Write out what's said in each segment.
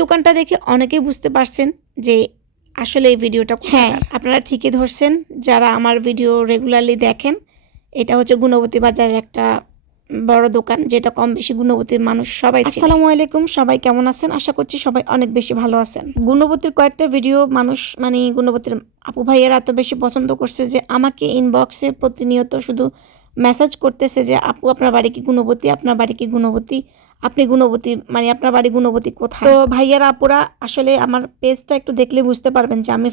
দোকানটা দেখে অনেকেই বুঝতে পারছেন যে আসলে এই ভিডিওটা হ্যাঁ আপনারা ঠিকই ধরছেন। যারা আমার ভিডিও রেগুলারলি দেখেন, এটা হচ্ছে গুণবতী বাজারের একটা বড় দোকান, যেটা কম বেশি গুণবতীর মানুষ সবাই চেনে। আসসালামু আলাইকুম, সবাই কেমন আছেন? আশা করছি সবাই অনেক বেশি ভালো আছেন। গুণবতীর কয়েকটা ভিডিও মানুষ গুণবতীর আপু ভাইয়েরা এত বেশি পছন্দ করছে যে আমাকে ইনবক্সে প্রতিনিয়ত শুধু মেসেজ করতেছে যে আপু আপনার বাড়ি কি গুণবতী, আপনার বাড়ি কি গুণবতী, আপনি গুণবতী আপনার বাড়ি গুণবতী কোথায়? তো ভাইয়ারা আপুরা আসলে আমার পেজটা একটু দেখলে বুঝতে পারবেন যে আমি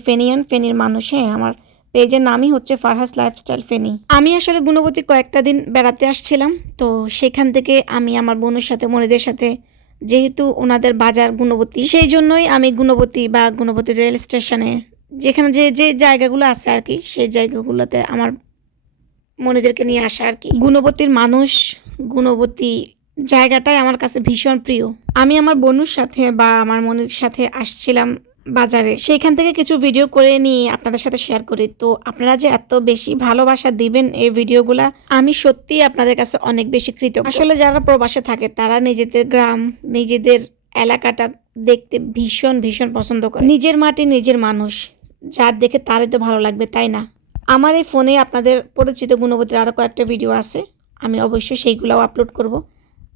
ফেনীর মানুষ। হ্যাঁ, আমার পেজের নামই হচ্ছে ফারহাস লাইফস্টাইল ফেনী। আমি আসলে গুণবতী কয়েকটা দিন বেড়াতে আসছিলাম, তো সেখান থেকে আমি আমার বোনের সাথে মনিদের সাথে, যেহেতু ওনাদের বাজার গুণবতী, সেই জন্যই আমি গুণবতী রেল স্টেশনে যেখানে যে জায়গাগুলো আছে আর কি, সেই জায়গাগুলোতে আমার মনিদেরকে নিয়ে আসা আর কি। গুণবতীর মানুষ, গুণবতী জায়গাটাই আমার কাছে ভীষণ প্রিয়। আমি আমার বোনুর সাথে বা আমার মনির সাথে আসছিলাম বাজারে, সেইখান থেকে কিছু ভিডিও করে নিয়ে আপনাদের সাথে শেয়ার করি। তো আপনারা যে এত বেশি ভালোবাসা দিবেন এই ভিডিওগুলা, আমি সত্যি আপনাদের কাছে অনেক বেশি কৃতজ্ঞ। আসলে যারা প্রবাসে থাকে তারা নিজেদের গ্রাম, নিজেদের এলাকাটা দেখতে ভীষণ পছন্দ করে। নিজের মাটি, নিজের মানুষ, যার দেখে তারই তো ভালো লাগবে, তাই না? আমার এই ফোনে আপনাদের পরিচিত গুণবতীর আরও কয়েকটা ভিডিও আছে, আমি অবশ্যই সেইগুলোও আপলোড করব।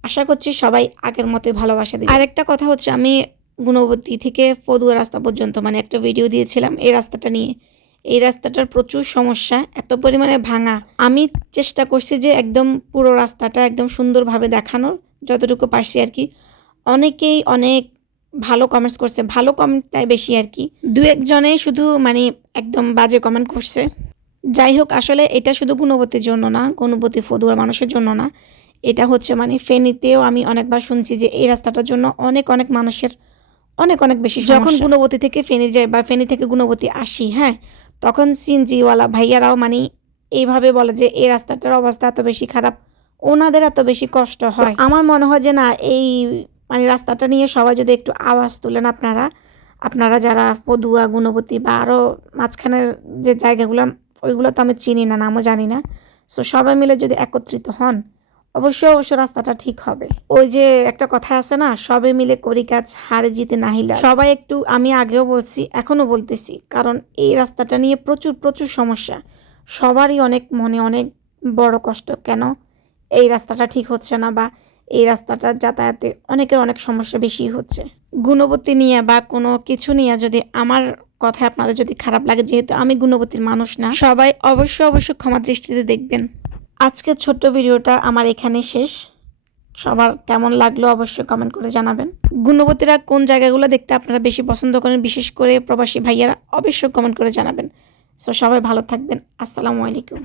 আশা করছি সবাই আগের মতোই ভালোবাসা দেবে। আর একটা কথা হচ্ছে, আমি গুণবতী থেকে পদুয়া রাস্তা পর্যন্ত একটা ভিডিও দিয়েছিলাম এই রাস্তাটা নিয়ে। এই রাস্তাটার প্রচুর সমস্যা, এত পরিমাণে ভাঙা। আমি চেষ্টা করছি যে একদম পুরো রাস্তাটা একদম সুন্দরভাবে দেখানোর, যতটুকু পারছি আর কি। অনেকেই অনেক ভালো কমেন্টস করছে, ভালো কমেন্টটাই বেশি আর কি। দু একজনে শুধু একদম বাজে কমেন্ট করছে। যাই হোক, আসলে এটা শুধু গুণবতীর জন্য না, গুণবতী পদুয়ার মানুষের জন্য না, এটা হচ্ছে ফেনীতেও আমি অনেকবার শুনছি যে এই রাস্তাটার জন্য অনেক মানুষের অনেক বেশি। যখন গুণবতী থেকে ফেনী যায় বা ফেনী থেকে গুণবতী আসি, হ্যাঁ, তখন সিএনজিওয়ালা ভাইয়ারাও এইভাবে বলে যে এই রাস্তাটার অবস্থা এত বেশি খারাপ, ওনাদের এত বেশি কষ্ট হয়। আমার মনে হয় যে না, এই রাস্তাটা নিয়ে সবাই যদি একটু আওয়াজ তুলেন, আপনারা যারা পদুয়া, গুণবতী বা আরও মাঝখানের যে জায়গাগুলো, ওইগুলো তো আমি চিনি না, নামও জানি না। সো সবাই মিলে যদি একত্রিত হন, অবশ্য রাস্তাটা ঠিক হবে। ওই যে একটা কথা আছে না, সবাই মিলে করি কাজ, হারে জিতে নাহিলা। সবাই একটু, আমি আগেও বলছি এখনো বলতেছি, কারণ এই রাস্তাটা নিয়ে প্রচুর সমস্যা। সবারই মনে অনেক বড় কষ্ট, কেন এই রাস্তাটা ঠিক হচ্ছে না, বা এই রাস্তাটা যাতায়াতে অনেকের অনেক সমস্যা বেশি হচ্ছে। গুণবতী নিয়ে বা কোনো কিছু নিয়ে যদি আমার কথা আপনাদের যদি খারাপ লাগে, যেহেতু আমি গুণবতীর মানুষ না, সবাই অবশ্য ক্ষমা দৃষ্টিতে দেখবেন। আজকের ছোট্ট ভিডিওটা আমার এখানে শেষ। সবার কেমন লাগলো অবশ্যই কমেন্ট করে জানাবেন। গুণবতীরা কোন জায়গাগুলো দেখতে আপনারা বেশি পছন্দ করেন, বিশেষ করে প্রবাসী ভাইয়ারা, অবশ্যই কমেন্ট করে জানাবেন। সো সবাই ভালো থাকবেন। আসসালামু আলাইকুম।